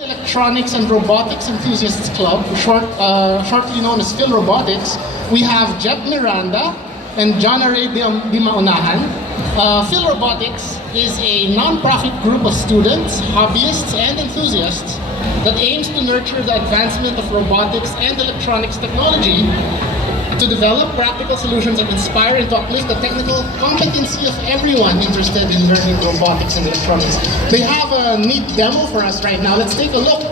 Electronics and Robotics Enthusiasts Club, shortly known as Phil Robotics, we have Jeb Miranda and John Array Di Maunahan. Phil Robotics is a non-profit group of students, hobbyists, and enthusiasts that aims to nurture the advancement of robotics and electronics technology to develop practical solutions that inspire and to uplift the technical competency of everyone interested in learning robotics and electronics. They have a neat demo for us right now. Let's take a look.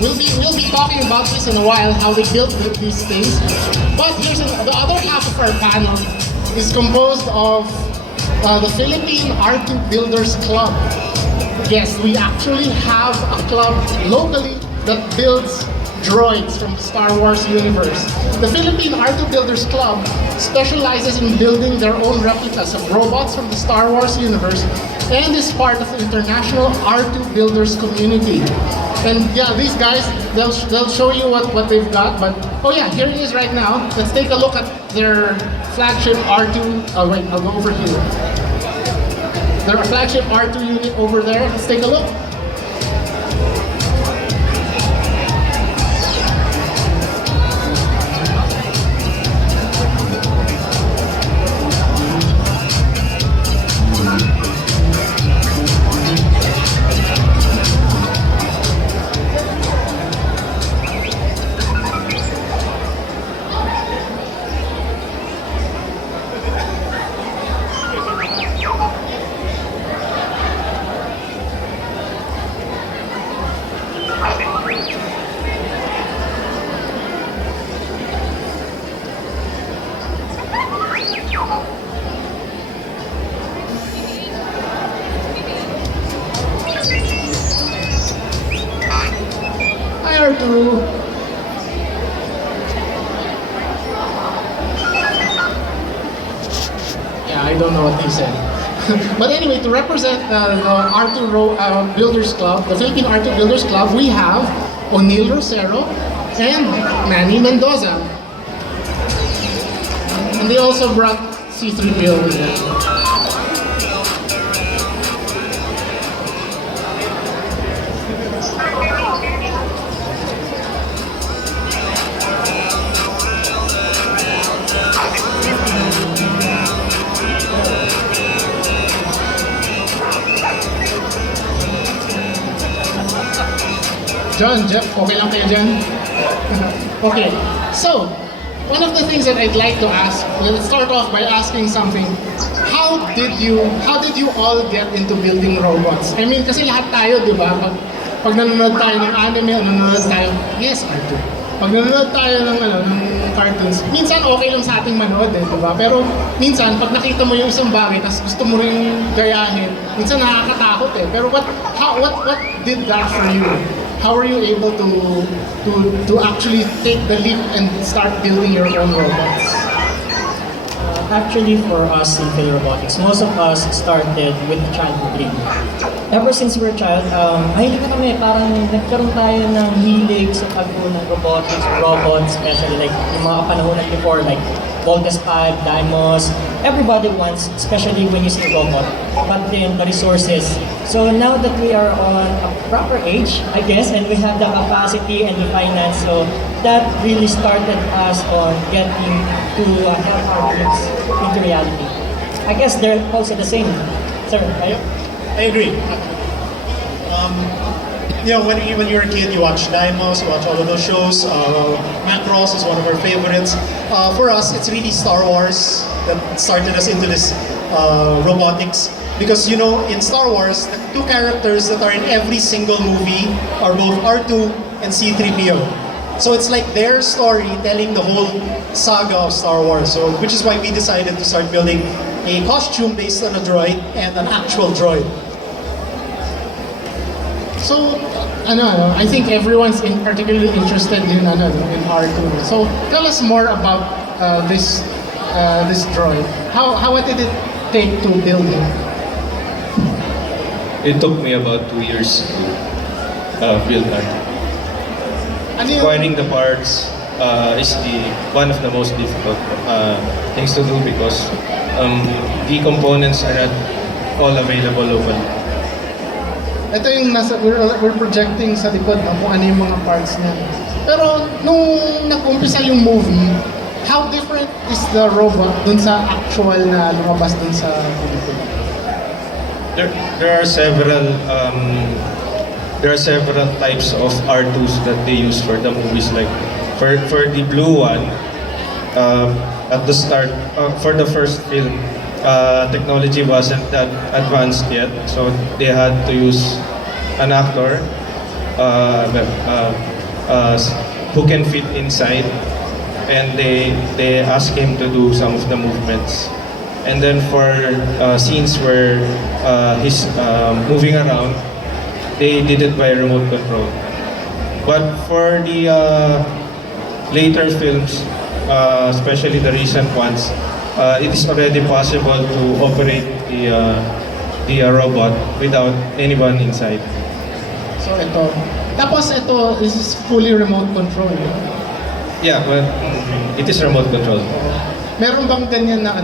We'll be talking about this in a while, how they built these things. But the other half of our panel is composed of the Philippine R2 Builders Club. Yes, we actually have a club locally that builds droids from the Star Wars universe. The Philippine R2 Builders Club specializes in building their own replicas of robots from the Star Wars universe and is part of the international R2 Builders community. And yeah, these guys, they'll show you what they've got, but oh yeah, here it is right now. Let's take a look at their flagship R2, oh wait, I'll go over here. Their flagship R2 unit over there, let's take a look. Yeah, I don't know what they said. But anyway, to represent the R2 Builders Club, the Philippine R2 Builders Club, we have O'Neil Rosero and Manny Mendoza. And they also brought C3PO with them. John, Jeff, okay lang kayo dyan? Okay, so, one of the things that I'd like to ask, let's start off by asking something. How did you all get into building robots? I mean, kasi lahat tayo, di ba? Pag nanonood tayo ng anime, nanonood tayo, yes, R2. Pag nanonood tayo ng cartoons, minsan okay lang sa ating manood di ba? Pero minsan, pag nakita mo yung isang bagay, tapos gusto mo rin gayahin, minsan nakakatakot Pero what did that for you? How are you able to actually take the leap and start building your own robots? Actually, for us in Phil Robotics, most of us started with a childhood dream. Ever since we were a child, mahilig na kami, parang nagkaroon tayo ng hilig sa pagbuo ng robots, especially like yung mga panahon before, like Voltes 5, Dymos. Everybody wants, especially when you say robot, but then the resources. So now that we are on a proper age, I guess, and we have the capacity and the finance, so that really started us on getting to help our dreams into reality. I guess they're also the same, sir, right? I agree. You know, when you're a kid, you watch Dymos, you watch all of those shows. Macross is one of our favorites. For us, it's really Star Wars that started us into this robotics. Because, you know, in Star Wars, the two characters that are in every single movie are both R2 and C3PO. So it's like their story telling the whole saga of Star Wars. So which is why we decided to start building a costume based on a droid and an actual droid. So, I think everyone's particularly interested in R2. So, tell us more about this droid. What did it take to build him? It took me about 2 years to build that. Ano yung- Finding the parts is one of the most difficult things to do because the components are not all available locally. Ito yung we're projecting sa likod kung ano yung mga parts niya. Pero nung nag-umpisa yung movie, how different is the robot dun sa actual na lumabas dun sa pelikula? There are several types of R2s that they use for the movies. Like for the blue one, at the start for the first film, technology wasn't that advanced yet, so they had to use an actor who can fit inside, and they asked him to do some of the movements. And then for scenes where he's moving around, they did it by remote control. But for the later films, especially the recent ones, it is already possible to operate the robot without anyone inside. So ito. Tapos ito is fully remote control. Yeah, but it is remote control. Meron bang ganyan na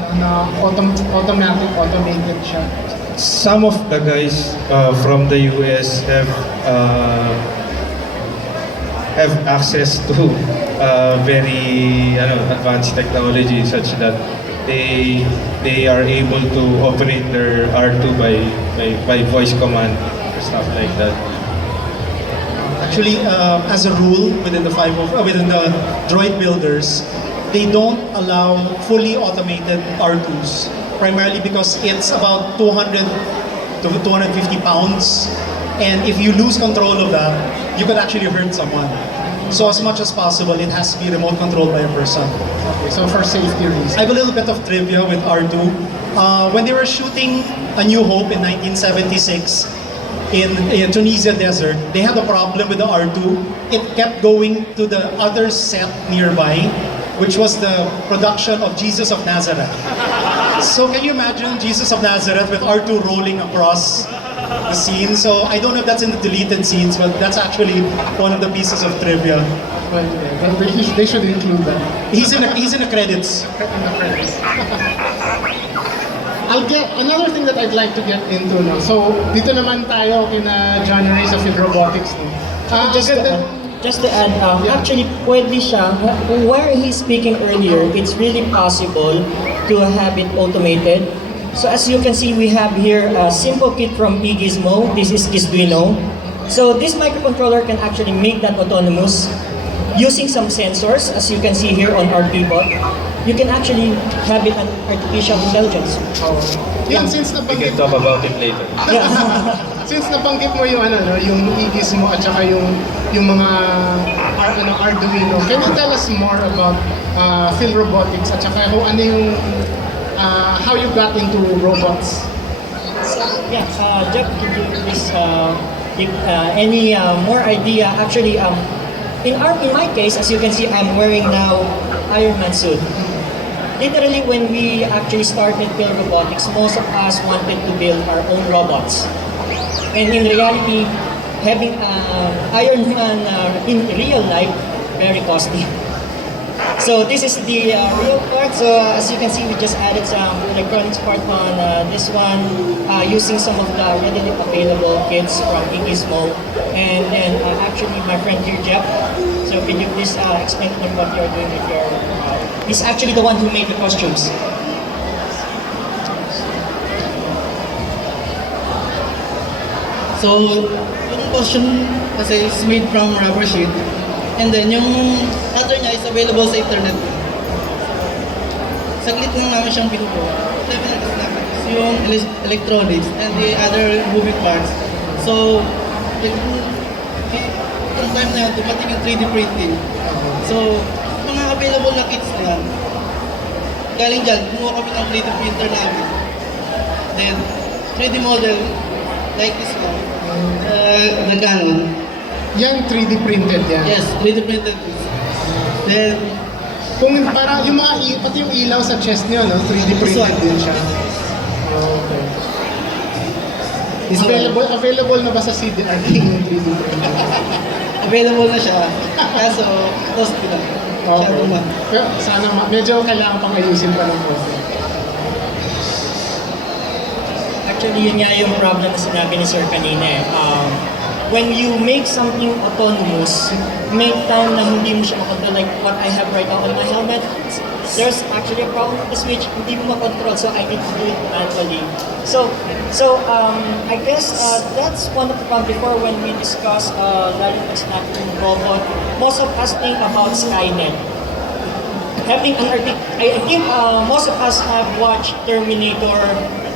automated siya? Some of the guys from the US have access to very advanced technology such that they are able to operate their R2 by voice command or stuff like that. Actually, as a rule within the within the droid builders, they don't allow fully automated R2s, primarily because it's about 200 to 250 pounds, and if you lose control of that, you could actually hurt someone. So as much as possible, it has to be remote controlled by a person. Okay, so for safety reasons. I have a little bit of trivia with R2. When they were shooting A New Hope in 1976 in Tunisia desert, they had a problem with the R2. It kept going to the other set nearby, which was the production of Jesus of Nazareth. So can you imagine Jesus of Nazareth with R2 rolling across the scene? So I don't know if that's in the deleted scenes, but that's actually one of the pieces of trivia. Well, they should include that. He's in the credits. In the credits. I'll get another thing that I'd like to get into now. So dito naman tayo kina John Ray sa field robotics. Just to add, actually, pwede siya, where he's speaking earlier, it's really possible to have it automated. So as you can see, we have here a simple kit from eGizmo. This is Gizduino. So this microcontroller can actually make that autonomous using some sensors, as you can see here on our keyboard. You can actually have it an artificial intelligence. Yan, since We nabanggit, can talk about it later. since nabanggit mo yung yung igis mo at saka yung mga Arduino, can you tell us more about field robotics at saka kung ano yung how you got into robots? Yeah, Jeff, could you please give any more idea? Actually, in my case, as you can see, I'm wearing now Iron Man suit. Literally, when we actually started field robotics, most of us wanted to build our own robots. And in reality, having Iron Man in real life, very costly. So this is the real part. So as you can see, we just added some electronics part on this one, using some of the readily available kits from eGizmo. And then actually my friend here, Jeff, so can you please explain to them what you're doing with your... he's actually the one who made the costumes. So, yung costume kasi is made from rubber sheet. And then, yung pattern niya is available sa internet. Saglit lang namin siyang binubuo. 7 minutes lang. Yung electronics and the other moving parts. So, yung time na yun, dumating yung 3D printing. So, mga available na kits na yan, galing dyan, kumuha kami ng 3D printer namin. Then, 3D model, like this one, the Canon. Yan 3D printed yan. Yes, 3D printed. Then, Kung para yung mga pati yung ilaw sa chest niyo, no? 3D printed din siya. Okay. Available na ba sa CDR King yung 3D printed? available na siya. Kaso, cost lang. Okay. Pero sana medyo kailangan pang ayusin pa ng konti. Actually, yun nga yung problem na sinabi ni Sir kanina eh. When you make something autonomous, make time na hindi mo siya makontrol, like what I have right now on my helmet, there's actually a problem with the switch, hindi mo makontrol, so I need to do it manually. So I guess that's one of the problems before when we discuss lalo na snapping robot. Most of us think about Skynet. Having an I think most of us have watched Terminator,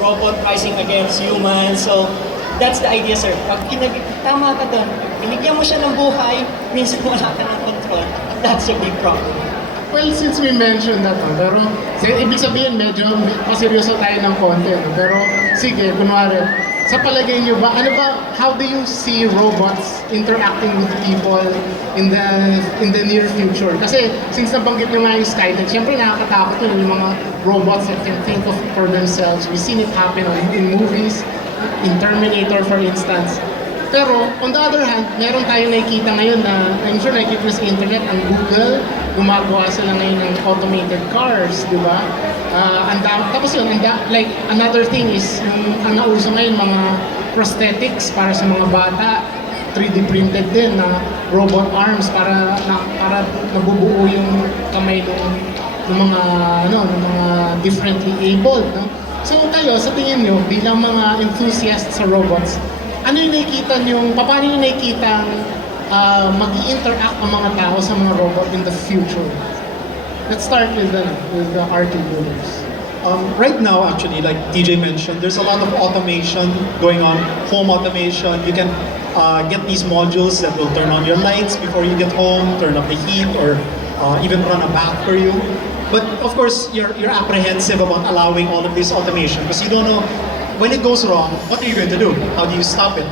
robot rising against humans, so that's the idea, sir. Pag tama ka doon, binigyan mo siya ng buhay, minsan wala ka ng control. That's a big problem. Well, since we mentioned that, no, pero ibig sabihin medyo seryoso tayo ng konti. No? Pero sige, kunwari, sa palagay niyo ba, how do you see robots interacting with people in the near future? Kasi since nabanggit niyo nga yung Skynet, syempre nakakatakot yun, yung mga robots that can think of for themselves. We've seen it happen in movies, in Terminator for instance. Pero on the other hand, meron tayong nakikita ngayon na, I'm sure nakikita na sa internet, ang Google, gumagawa sila ngayon ng automated cars, di ba? Tapos yun, like another thing is, ang nauso ngayon, mga prosthetics para sa mga bata, 3D printed din na robot arms para nabubuo yung kamay ng mga differently abled, no? So kayo, sa tingin nyo, bilang mga enthusiasts sa robots, ano yung nakikita nyo, paano yung nakikita mag-i-interact ang mga tao sa mga robot in the future? Let's start with the RT builders. Right now, actually, like DJ mentioned, there's a lot of automation going on, home automation. You can get these modules that will turn on your lights before you get home, turn up the heat, or even run a bath for you. But of course, you're apprehensive about allowing all of this automation because you don't know when it goes wrong, what are you going to do? How do you stop it?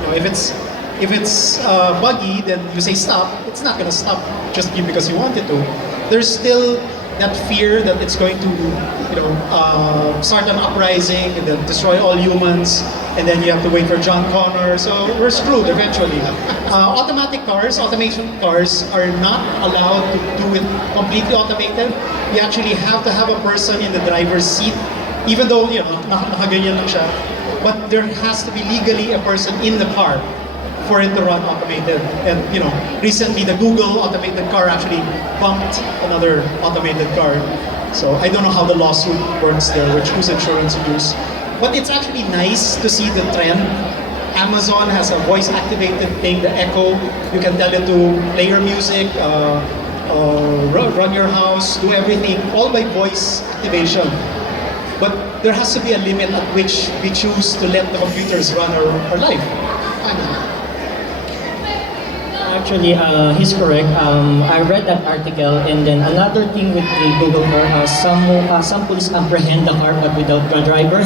You know, if it's buggy, then you say stop. It's not going to stop just because you want it to. There's still that fear that it's going to, start an uprising and then destroy all humans, and then you have to wait for John Connor. So we're screwed eventually. Automation cars are not allowed to do it completely automated. You actually have to have a person in the driver's seat, even though nakaganyan lang siya. But there has to be legally a person in the car for it to run automated. And recently the Google automated car actually bumped another automated car. So I don't know how the lawsuit works there, whose insurance you use. But it's actually nice to see the trend. Amazon has a voice-activated thing, the Echo. You can tell it to play your music, run your house, do everything, all by voice activation. But there has to be a limit at which we choose to let the computers run our life. Actually, he's correct. I read that article, and then another thing with the Google car, some police apprehend the car but without the driver.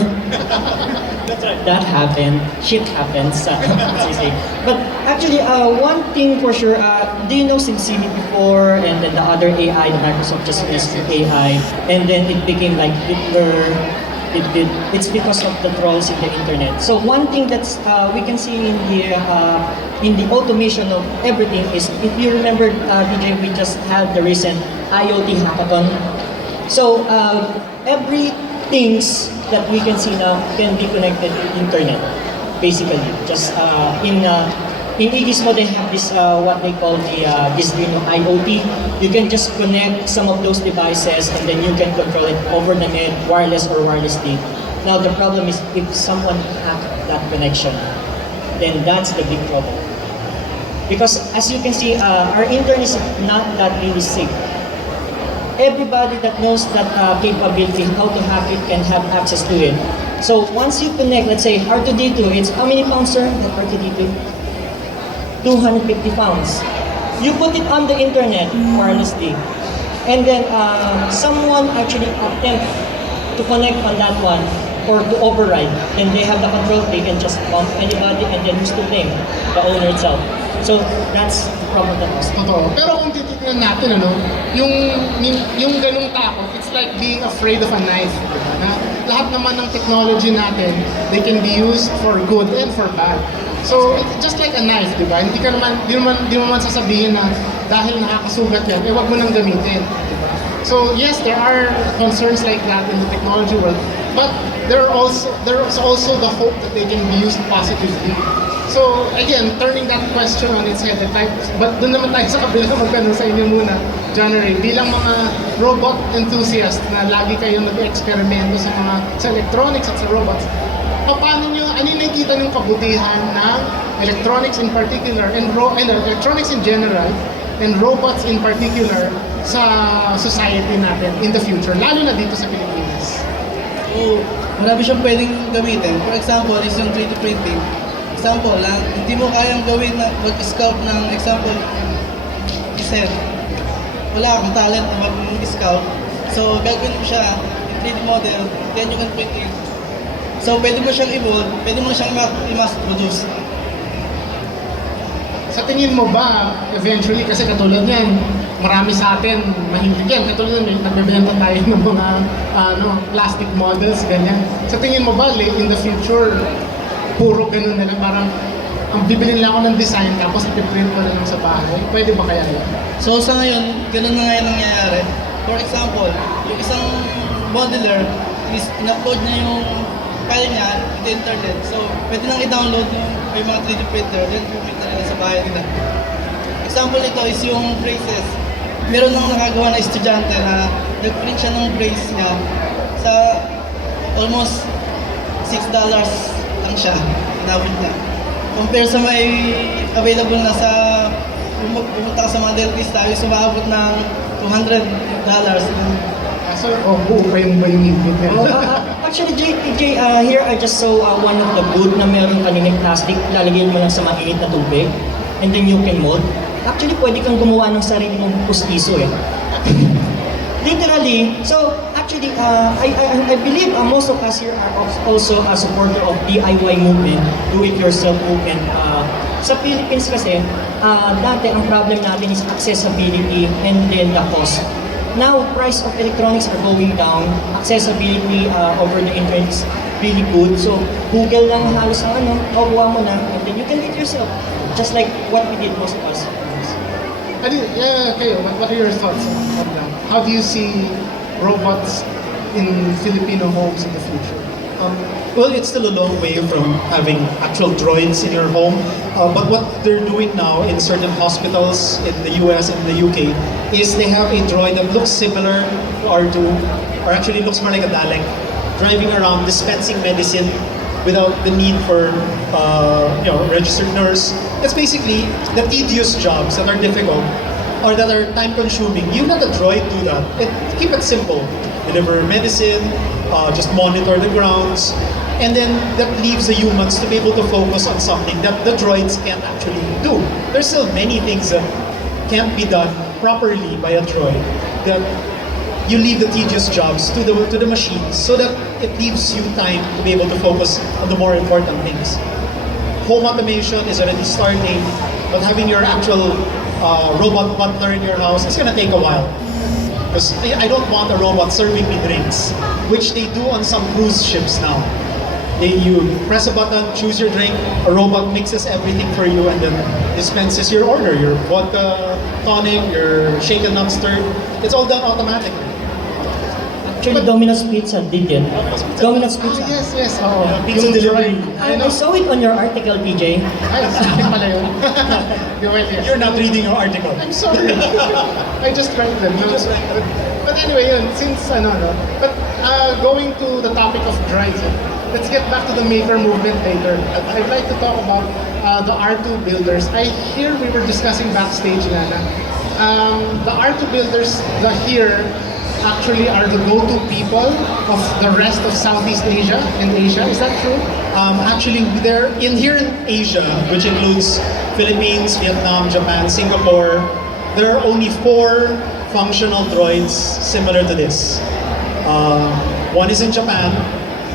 That happened. Shit happens. As you say. But actually, one thing for sure, do you know SimCity before, and then the other AI, the Microsoft just released AI, and then it became like Hitler. It's because of the trolls in the internet. So one thing that's we can see in the automation of everything is, if you remember, DJ, we just had the recent IoT hackathon. So everything that we can see now can be connected to internet, basically. Just in Gizmo, they have this what they call the IoT. You can just connect some of those devices and then you can control it over the net, wireless or wirelessly. Now the problem is, if someone hacked that connection, then that's the big problem. Because as you can see, our internet is not that really safe. Everybody that knows that capability, how to hack it, can have access to it. So once you connect, let's say R2D2, it's how many pounds, sir, that R2D2? 250 pounds. You put it on the internet wirelessly, and then someone actually attempt to connect on that one or to override, then they have the control, they can just bump anybody and then who's to blame? The owner itself. So that's the problem that was. Totoo. Pero kung titignan natin, ano, yung ganung takot, it's like being afraid of a knife. Diba? Na lahat naman ng technology natin, they can be used for good and for bad. So, it's just like a knife, di ba? Hindi mo man sasabihin na dahil nakakasugat yan, eh wag mo nang gamitin. Diba? So, yes, there are concerns like that in the technology world, but there's also the hope that they can be used positively. So, again, turning that question on its head, but doon naman tayo sa kabila magtanong sa inyo muna, John Ray, bilang mga robot enthusiast na lagi kayong nag-eksperimento sa electronics at sa robots, paano nyo, ano yung nakikita ng kabutihan ng electronics in particular, and electronics in general, and robots in particular sa society natin in the future, lalo na dito sa Pilipinas? So, marami siyang pwedeng gamitin. For example, is yung 3D printing. Example lang, hindi mo kayang gawin na mag-scout ng example, isip. Wala kang talent na mag-scout. So, gagawin mo siya, 3D model, then you can print it. So, pwede mo siyang evolve, pwede mo siyang i-mass produce. Sa tingin mo ba, eventually, kasi katulad yan, marami sa atin mahilig yan. Katulad yan, nagbebenta tayo ng mga plastic models, ganyan. Sa tingin mo ba, in the future, puro ganun na lang, parang ang bibilin lang ako ng design tapos ipiprint ko na lang sa bahay? Pwede ba kaya yan? So, sa ngayon, ganun na ngayon nangyayari. For example, yung isang modeler is in-upload niya yung file niya in the internet. So, pwede nang i-download yung mga 3D printer, then print na nila sa bahay nila. Example nito is yung braces. Meron nang nakagawa na estudyante na nag-print siya ng brace niya sa almost $6 lang siya, inabot niya. Compare sa may available na sa, pumunta ka sa mga dentist tayo, sumaabot ng $200. So, buo pa yung ngipin niya. Actually, JJ, here I just saw one of the booth na meron kanilang plastic, lalagyan mo lang sa mainit na tubig, and then you can mold. Actually, pwede kang gumawa ng sarili mong pustiso eh. Literally, so actually, I believe most of us here are also a supporter of DIY movement, do-it-yourself movement. Sa Philippines kasi, dati ang problem natin is accessibility and then the cost. Now, price of electronics are going down, accessibility over the internet is really good. So, Google lang halos ang makuha mo na, and then you can do it yourself. Just like what we did, most of us. Kayo, what are your thoughts on that? How do you see robots in Filipino homes in the future? Well, it's still a long way from having actual droids in your home. But what they're doing now in certain hospitals in the US and the UK is they have a droid that looks similar to R2, or actually looks more like a Dalek, driving around dispensing medicine without the need for registered nurse. It's basically the tedious jobs that are difficult or that are time-consuming. You let the droid do that. Keep it simple. Deliver medicine, just monitor the grounds, and then that leaves the humans to be able to focus on something that the droids can't actually do. There's still many things that can't be done properly by a droid, that you leave the tedious jobs to the machines so that it leaves you time to be able to focus on the more important things. Home automation is already starting, but having your actual robot butler in your house is gonna take a while. Because I don't want a robot serving me drinks, which they do on some cruise ships now. You press a button, choose your drink, a robot mixes everything for you and then dispenses your order, your vodka, tonic, your shaken not stirred. It's all done automatically. Actually, Domino's Pizza did it. Domino's Pizza. Yes. Pizza delivery. I saw it on your article, PJ. Ay, sabi pala yun. You're not reading your article. I'm sorry. I just read them. But anyway, yun, since but going to the topic of droids, let's get back to the maker movement later. I'd like to talk about the R2 builders. I hear we were discussing backstage, Lana. The R2 builders here actually are the go-to people of the rest of Southeast Asia and Asia. Is that true? Actually, they're here in Asia, which includes Philippines, Vietnam, Japan, Singapore, there are only 4 functional droids similar to this. One is in Japan,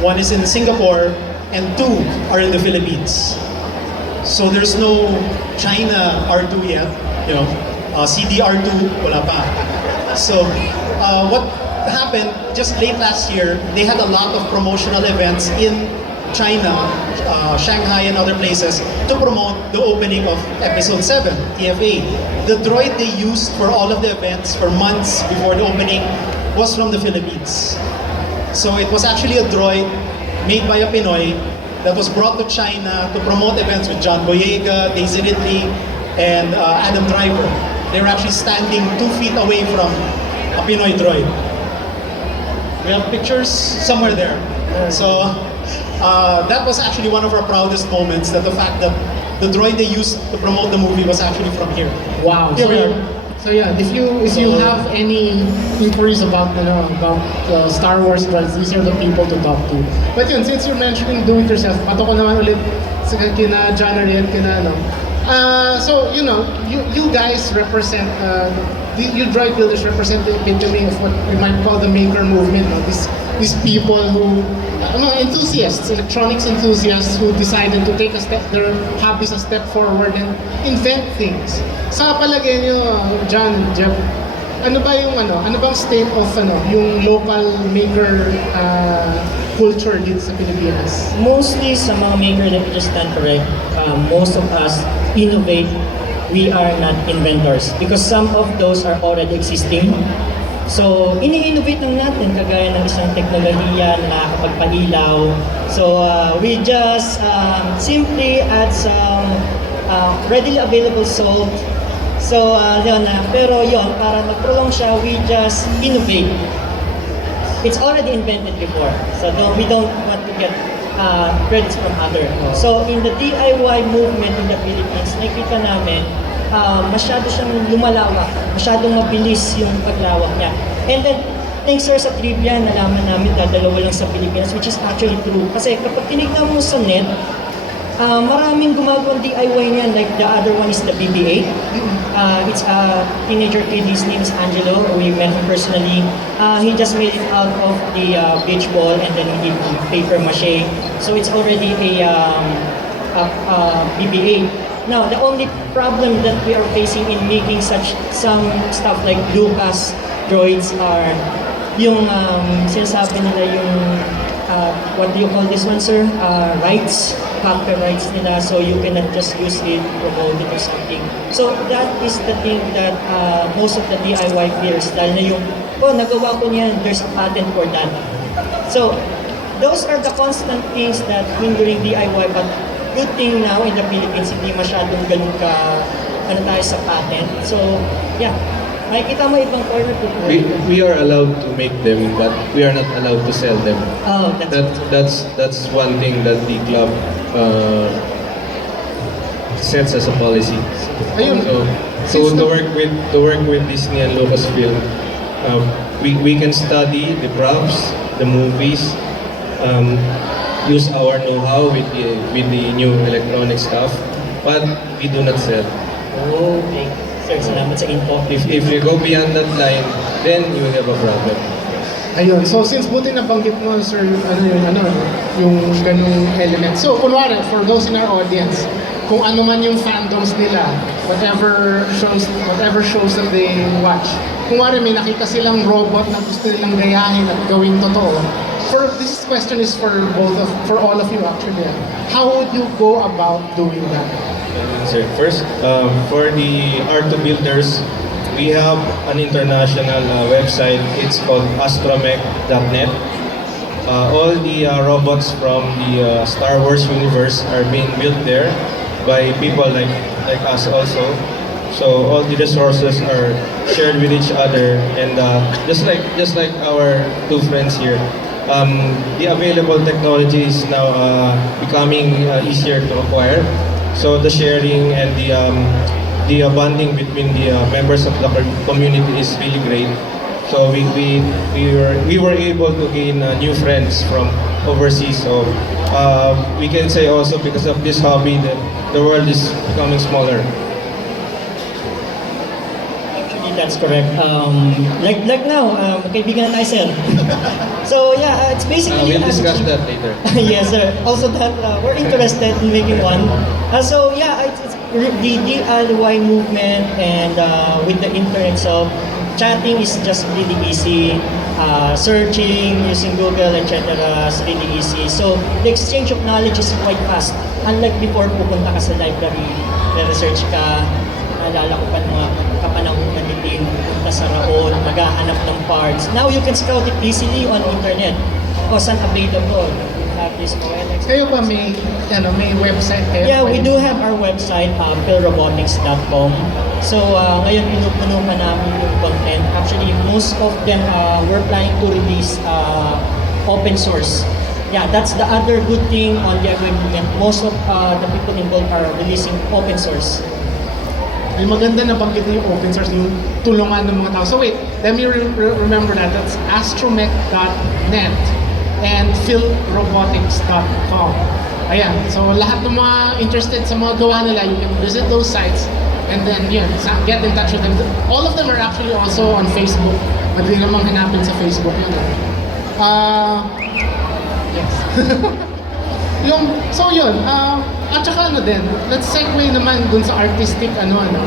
one is in Singapore, and 2 are in the Philippines. So there's no China R2 yet, you know, CDR2, wala pa. So what happened just late last year, they had a lot of promotional events in China, Shanghai and other places to promote the opening of Episode 7, TFA. The droid they used for all of the events for months before the opening was from the Philippines. So it was actually a droid made by a Pinoy that was brought to China to promote events with John Boyega, Daisy Ridley, and Adam Driver. They were actually standing 2 feet away from a Pinoy droid. We have pictures somewhere there. So that was actually one of our proudest moments, that the fact that the droid they used to promote the movie was actually from here. Wow. Here we are. So yeah, if you have any inquiries about Star Wars droids, these are the people to talk to. But yun, since you're mentioning do it yourself, pato ko naman ulit sa kina John Ariel, kina ano. So you know, you guys represent you droid builders represent the epitome of what we might call the maker movement. No? These people who enthusiasts, electronics enthusiasts who decided to take their hobbies a step forward and invent things. Sa palagay niyo, John, Jeff, ano bang state of yung local maker culture dito sa Pilipinas? Mostly sa mga maker that you just stand correct, most of us innovate. We are not inventors because some of those are already existing. So, ini-innovate lang natin kagaya ng isang teknolohiya na nakakapagpailaw. So, we just simply add some readily available salt. So, yun na. Pero yun, para mag-prolong siya, we just innovate. It's already invented before. So, we don't want to get credits from other. So, in the DIY movement in the Philippines, nakikita namin, masyado siyang lumalawak, masyadong mabilis yung paglawak niya. And then, thanks sir sa trivia, nalaman namin na dalawa lang sa Pilipinas, which is actually true. Kasi kapag tinignan mo sa net, maraming gumagawang DIY niyan, like the other one is the BB-8. It's a teenager kid, his name is Angelo, we met him personally. He just made it out of the beach ball and then he did paper mache. So it's already a BB-8. Now, the only problem that we are facing in making some stuff like Lucas droids are yung sinasabi nila yung what do you call this one, sir? Rights, copyrights nila, so you cannot just use it, promote it or something. So that is the thing that most of the DIY players, dahil na yung, nagawa ko niyan, there's a patent for that. So those are the constant things that hindering DIY, but good thing now in the Philippines, hindi masyadong ganun tayo sa patent. So, yeah. Makikita mo ibang corner to We are allowed to make them, but we are not allowed to sell them. Oh, That's one thing that the club sets as a policy. Ayun. So to work with Disney and Lucasfilm, we can study the props, the movies, use our know-how with the new electronic stuff, but we do not sell. Okay. Sir, salamat sa info. If you go beyond that line, then you will have a problem. Ayun. So since buti nabanggit mo, sir, yung ganung element. So kunwari, for those in our audience, kung ano man yung fandoms nila, whatever shows that they watch, kunwari may nakita silang robot na gusto nilang gayahin at gawing totoo. This question is for all of you actually. How would you go about doing that? Sir, first, for the R2 builders, we have an international website. It's called astromech.net. All the robots from the Star Wars universe are being built there by people like us also. So all the resources are shared with each other, and just like our two friends here, the available technology is now becoming easier to acquire. So the sharing and the bonding between the members of the community is really great. So we were able to gain new friends from overseas. So we can say also because of this hobby that the world is becoming smaller. Actually, that's correct. Like now, kaibigan na tayo, sir. So yeah, it's basically... We'll discuss that later. Yes, sir. Also that we're interested in making one. So yeah, it's the DIY movement, and with the internet itself, chatting is just really easy. Searching, using Google, etc. is really easy. So the exchange of knowledge is quite fast. Unlike before, pupunta ka sa library, research ka, naalala ko pa mga kapanahunan ni Tim, pupunta sa Raon, maghahanap ng parts. Now you can scout it easily on internet because unavailable. You have this OLX. Kayo ba may website kayo? Yeah, we do have our website, philrobotics.com. So, ngayon pinupuno pa namin yung content. Actually, most of them, we're planning to release open source. Yeah, that's the other good thing on the movement. Most of the people involved are releasing open source. Ay, maganda na banggit na yung open source, yung tulungan ng mga tao. So wait, let me remember that. That's astromech.net and philrobotics.com. Ayan, so lahat ng mga interested sa mga gawa nila, you can visit those sites and then yun, get in touch with them. All of them are actually also on Facebook. Madali namang hanapin sa Facebook yun. Yes. So yun, at saka ano din, let's segue naman dun sa artistic ano, ano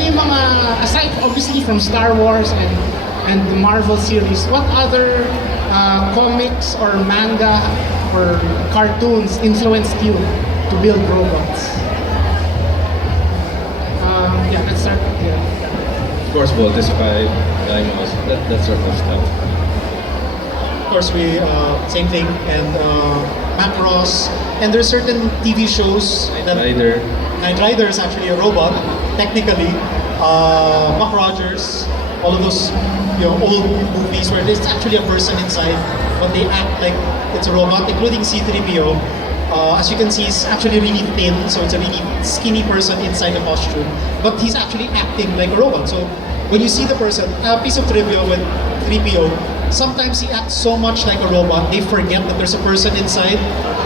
yung mga, aside obviously from Star Wars and the Marvel series, what other comics or manga or cartoons influenced you to build robots? Yeah, let's start here. Of course, Voltes 5, Dynamos, that sort of stuff. Of course, we same thing, and Macross, and there's certain TV shows that Rider. Knight Rider is actually a robot, technically. Buck Rogers, all of those old movies where there's actually a person inside, but they act like it's a robot, including C-3PO. As you can see, he's actually really thin, so it's a really skinny person inside the costume, but he's actually acting like a robot. So when you see the person, a piece of trivia with 3PO, sometimes he acts so much like a robot, they forget that there's a person inside.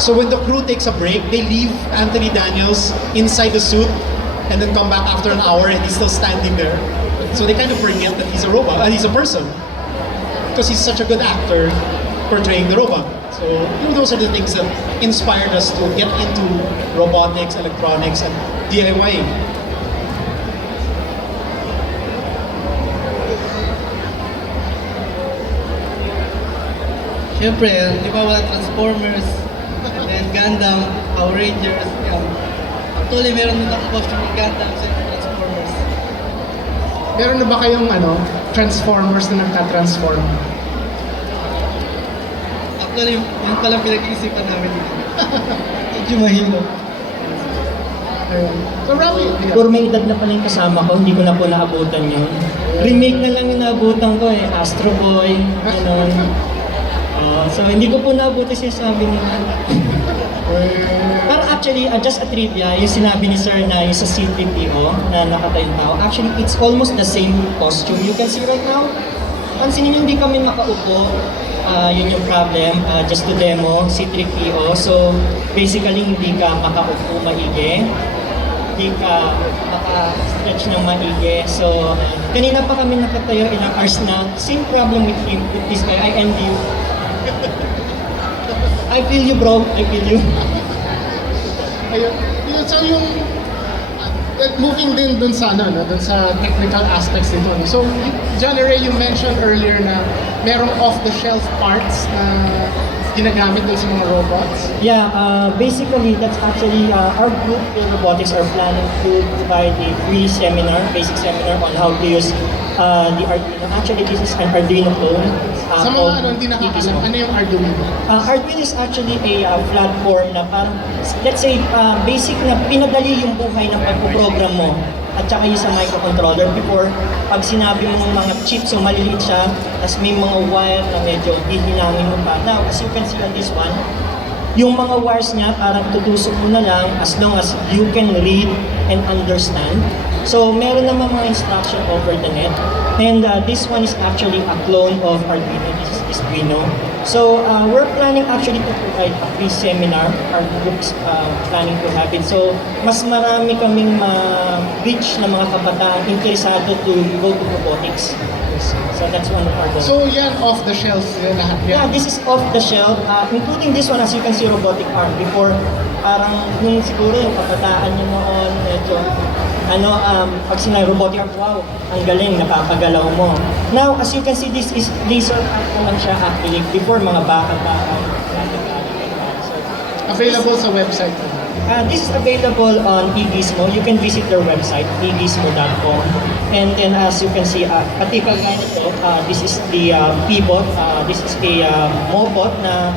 So when the crew takes a break, they leave Anthony Daniels inside the suit and then come back after an hour and he's still standing there. So they kind of forget that he's a robot, he's a person, because he's such a good actor portraying the robot. So those are the things that inspired us to get into robotics, electronics, and DIY. Siyempre, di ba wala Transformers, and Gundam, Power Rangers, yan. Actually, meron din akong costume ng Gundam sa Transformers. Meron na ba kayong Transformers na nagka-transform? Actually, yun palang pinag-iisipan namin dito. Medyo mahilo. Ayun. So Rawi, Puro may edad na pala yung kasama ko, hindi ko na po naabutan yun. Remake na lang yung naabutan ko Astro Boy, gano'n. So hindi ko po naabutan siya sabi nila. Pero actually, just a trivia, yung sinabi ni Sir na yung sa C-3PO na nakatayong tao, actually it's almost the same costume you can see right now. Pansinin nyo, hindi kami makaupo. Yun yung problem, just to demo, C-3PO. So, basically, hindi ka makaupo maigi. Hindi ka maka-stretch ng maigi. So, kanina pa kami nakatayo ilang hours na, same problem with him, with this guy, I envy you. I feel you, bro. I feel you. ayun. So yung moving din dun sa dun sa technical aspects nito. So, John Ray, you mentioned earlier na merong off-the-shelf parts na ginagamit dun sa mga robots. Yeah, basically that's actually our group in robotics are planning to provide a free seminar, basic seminar on how to use the Arduino. Actually, this is an Arduino clone. Sa mga hindi nakakalam, ano yung Arduino? Arduino is actually a platform na parang, let's say, basic na pinadali yung buhay ng pagpo-program mo at saka yung sa microcontroller. Before, pag sinabi mo ng mga chips, so maliliit siya, tapos may mga wire na medyo hihilangin mo pa. Now, as you can see on this one, yung mga wires niya parang tutusok mo na lang as long as you can read and understand. So meron naman mga instruction over the net. And this one is actually a clone of Arduino. This is Arduino. So we're planning actually to provide a free seminar. Our groups planning to have it. So mas marami kaming ma-reach na mga kabataan interesado to go to robotics. So that's one of our goals. So yan, off the shelf lahat yan. Yeah, this is off the shelf, including this one, as you can see, robotic arm. Before, parang nung siguro yung kabataan nyo noon, medyo, pag sinay robotic arm, wow, ang galing, napapagalaw mo. Now, as you can see, this is laser art naman siya actually. Before, mga baka-baka. Available sa website. This is available on eGizmo. You can visit their website, egizmo.com. And then as you can see, typical ganito, this is the P-bot. This is a Mobot na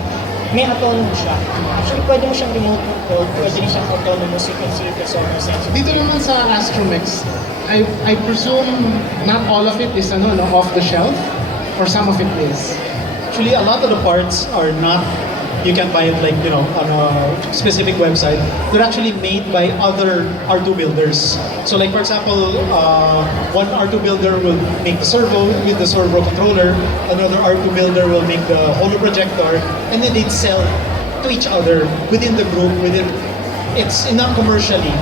may autonomous siya. Actually, pwede mo siyang remote control, pwede rin siyang autonomous. You can see the sonar sensor. Dito naman sa Astromex, I presume not all of it is off the shelf, or some of it is. Actually, a lot of the parts are not, you can buy it like, on a specific website. They're actually made by other R2 builders. So like for example, one R2 builder will make the servo with the servo controller, another R2 builder will make the holo projector, and then they'd sell to each other within the group, it's not commercially.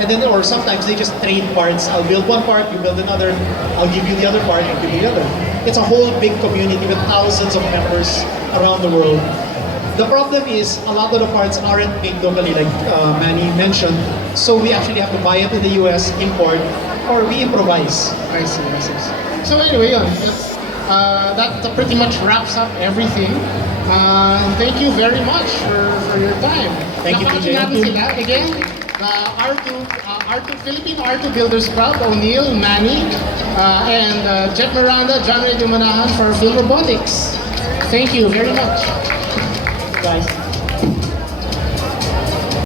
And then, or sometimes they just trade parts. I'll build one part, you build another, I'll give you the other part, I'll give you the other. It's a whole big community with thousands of members around the world. The problem is a lot of the parts aren't made locally, like Manny mentioned. So we actually have to buy it in the US, import, or we improvise. I see. So anyway, yun, that pretty much wraps up everything. Thank you very much for your time. Thank you, Napakinggan TJ. natin sila. Again, the Philippine R2 Builders Club, O'Neill, Manny, and Jet Miranda, John Ray Dumanahan for Field Robotics. Thank you very much. Guys.